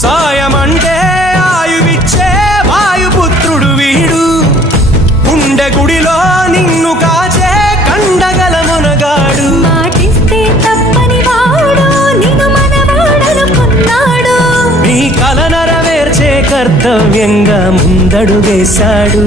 సాయమంటే ఆయువిచ్చే వాయుపుత్రుడు వీడు గుండె గుడిలో నిన్ను కాచే కండగల మునగాడు మాటిస్తే తప్పని వాడు నిన్ను మనవాడనుకున్నాడు నీ కల నెరవేర్చే కర్తవ్యంగా ముందడుగేశాడు